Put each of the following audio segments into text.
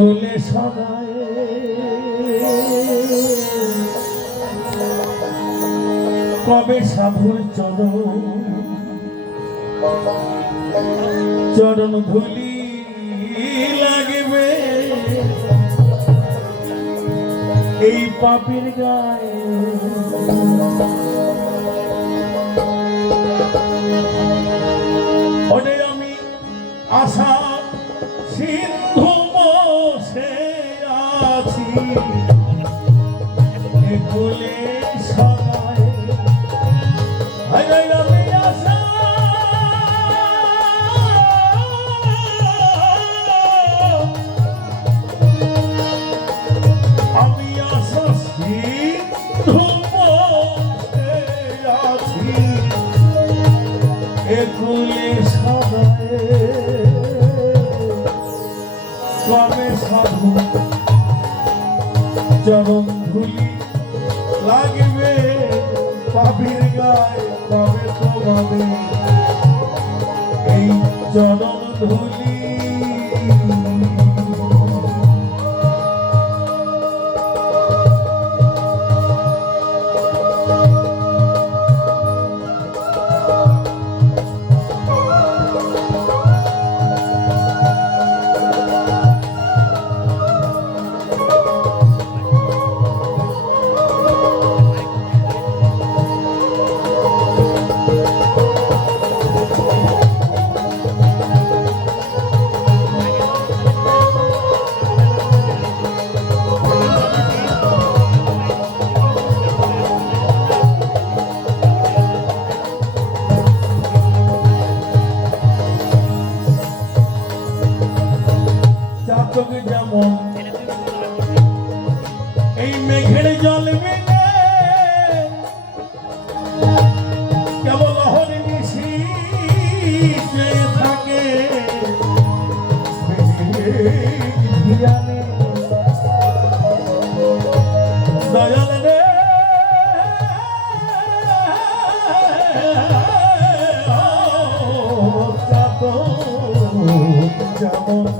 কুলে সদায় কবে সাধুর চরণ? চরণ ভুলি লাগবে। এই পাপের গায়ে আমি আশা সিন্ধু Thank you. পাপির গায়ে তবে তোমাদের। এই জনম ধুলি Oh.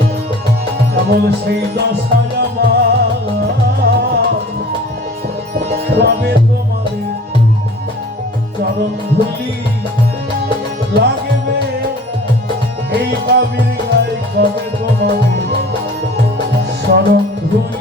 কেবল সেই দশায় তোমাদের চরণ ধুলি লাগবে এই বাবির গায়ে কবে তোমাদের চরণ ধুলি?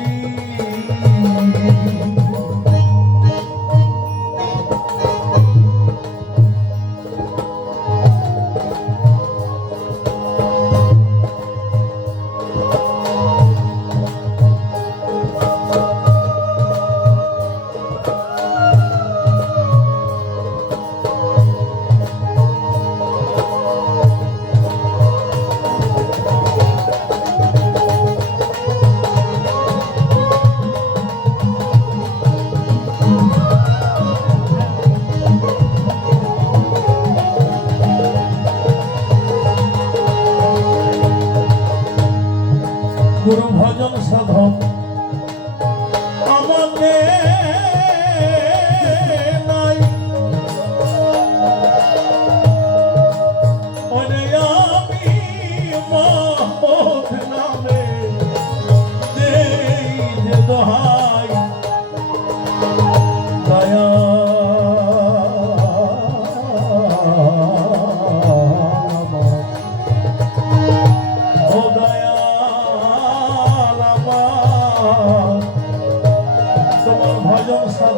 গুরু ভজন সাধন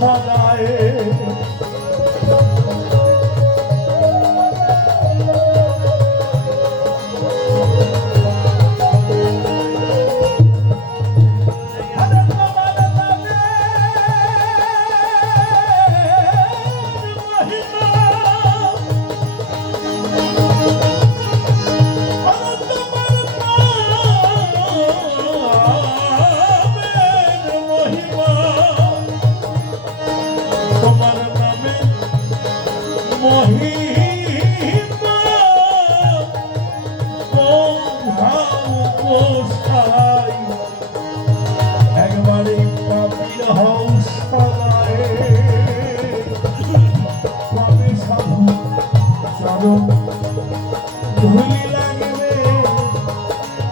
সদায় ধুলি লাগবে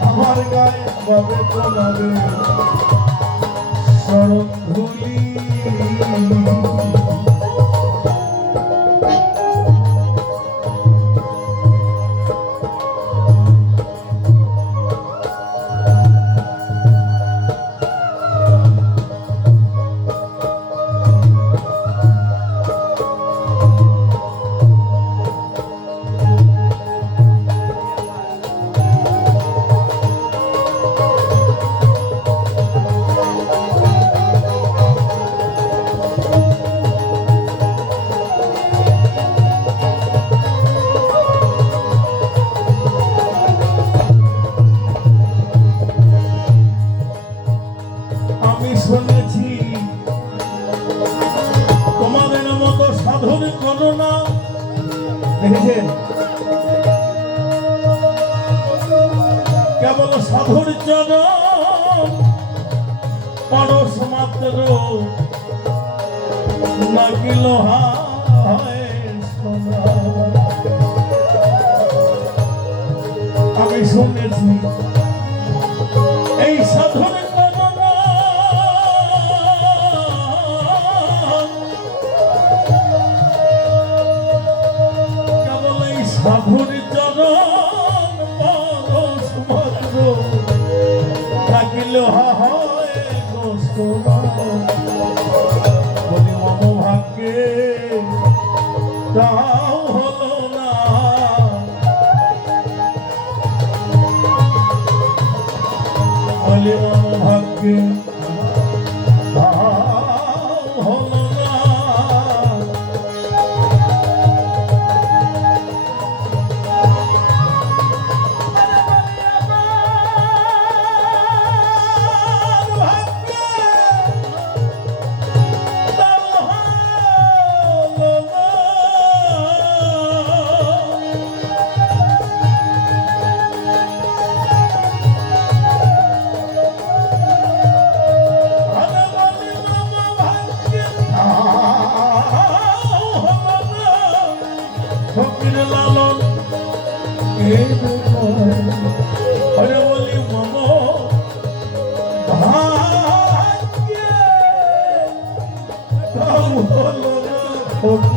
আমার গায়ে কবে শরৎ ধুলি। দেখেছেন? কেবল সাধুর জন মানুষ মাত্র নাকি লোহা আমি শুনেছি তখন চরণ পরশ মাত্র থাকিল হয় কষ্ট বলি Oh.